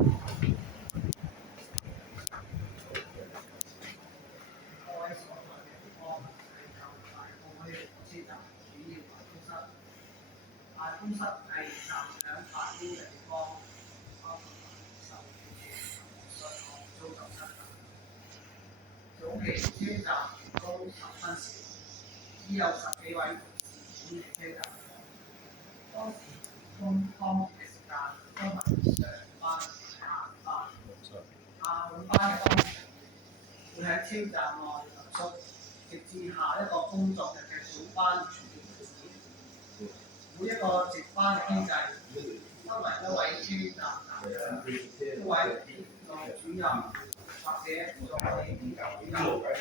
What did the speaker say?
位所在嘅地方係就大埔區火車站主要辦公室。辦公室係站響發標嘅地方，包括售票處、信號租售室等。早期車站員工十分少，只有10幾位同事管理車站。當時公湯嘅時間都係上班同下班。下午班嘅當值人員會喺車站內留宿，直至下一個工作日嘅早班全完為止。每一個值班嘅機制，分為一位車站站長、一位鐵路主任或者助理鐵路主任。